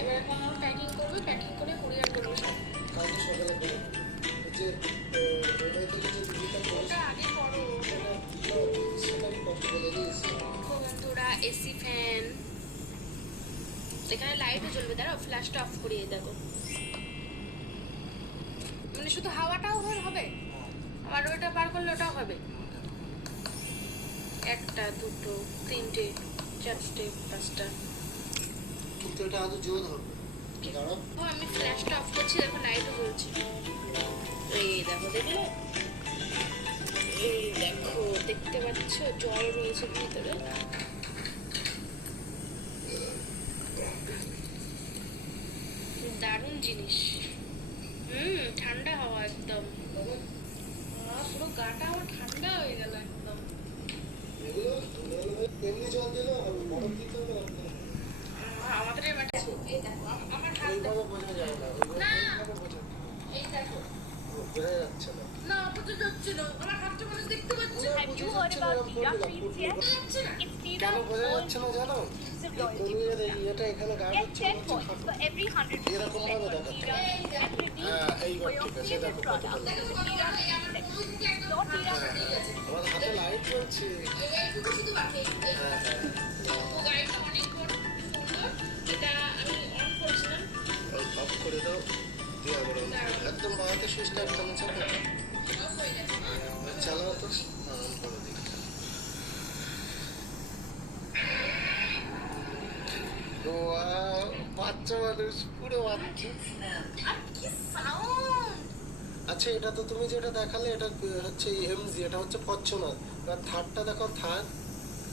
এবার এখন প্যাকিং করবে, প্যাকিং করে কুরিয়ার করবে সব। ওটা আগে করো। দেখো বন্ধুরা, এসি ফ্যান, এখানে লাইটও জ্বলবে। দাঁড়াও, ফ্ল্যাশটা অফ করিয়ে দেখো। মানে শুধু হাওয়াটাও হবে, আবার ওটা পার করলে ওটাও হবে। একটা, দুটো, তিনটে, চারটে, পাঁচটা। কিন্তু এটা আদৌ জোর হবে। আমি ফ্ল্যাশটা অফ করছি, দেখো লাইটও জ্বলছে। এই দেখো, দেখলে? এই দেখো, দেখতে পাচ্ছ জল রয়েছে ভিতরে। দারুণ জিনিস। ঠান্ডা হাওয়া একদম। পুরো গাটা আমার ঠান্ডা হয়ে গেল একদম। আমাদের এই দেখো, আমার হাত দেখো। না, এই দেখো, বোঝা যাচ্ছে না। না বোঝা যাচ্ছে না, আমার হাতটা মানুষ দেখতে পাচ্ছে। Have you heard about Dia Creams yet? যাচ্ছে না। It's Dia's কেন বোঝা own যাচ্ছে না জানো? exclusive loyalty কনুইয়ের এই program. ইয়েটা এখানে গায়ে Get হচ্ছে 10 হচ্ছে points ফাটো। for every 100 rupees এরকম spent ভাবে on দেখাচ্ছে। Dia and redeem এইবার for your ঠিক আছে, favorite দেখো কত product ভালো। with Dia Creams. Your Dia আমার হাতে লাইট জ্বলছে। এইটুকু শুধু বাকি। হ্যাঁ হ্যাঁ। ও গাড়িটা অনেক বড়, সুন্দর। এটা আমি অন করেছিলাম। অফ করে দাও, দিয়ে আবার on করো। একদম বাড়াতে সুইচটা একদম চাপো। অফ হয়ে গেছে। চালাও তো, অন করে দিই। ওয়াও, বাচ্চা মানুষ, পুরো বাচ্চা। আর কি সাউন্ড! আচ্ছা, এটা তো তুমি যেটা দেখালে এটা হচ্ছে এমজি, এটা হচ্ছে ফরচুনার। আর থার্ডটা দেখো, থার্ড।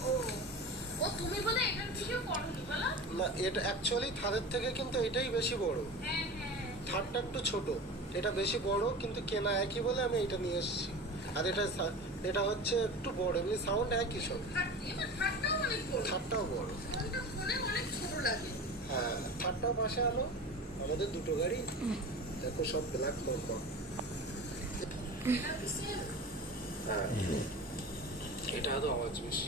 ও ও তুমি বলে এখান থেকেও পড়নি বলো? না, এটা অ্যাকচুয়ালি থার্ডের থেকে কিন্তু এটাই বেশি বড়। হ্যাঁ হ্যাঁ। থার্ডটা একটু ছোট, এটা বেশি বড়, কিন্তু কেনা একই বলে আমি এটা নিয়ে এসেছি। আর এটা হচ্ছে একটু বড়, এমনি সাউন্ড একই সব। এবার থাকটাও অনেক বড়। থার্ডটাও বড়। ফোনটা ফোনে অনেক ছোট লাগে। হ্যাঁ, থার্ডটাও পাশে আনো। আমাদের দুটো গাড়ি দেখো, সব ব্ল্যাক কম্পাউন্ড। এটা কি সেম? হ্যাঁ, এটা আরো আওয়াজ বেশি।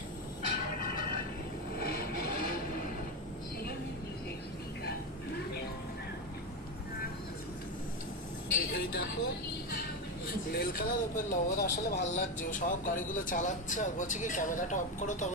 এই দেখো, নীল কালার ওপেন না, ওর আসলে ভালো লাগছে। ও সব গাড়িগুলো চালাচ্ছে আর বলছে কি ক্যামেরাটা অফ করো তো।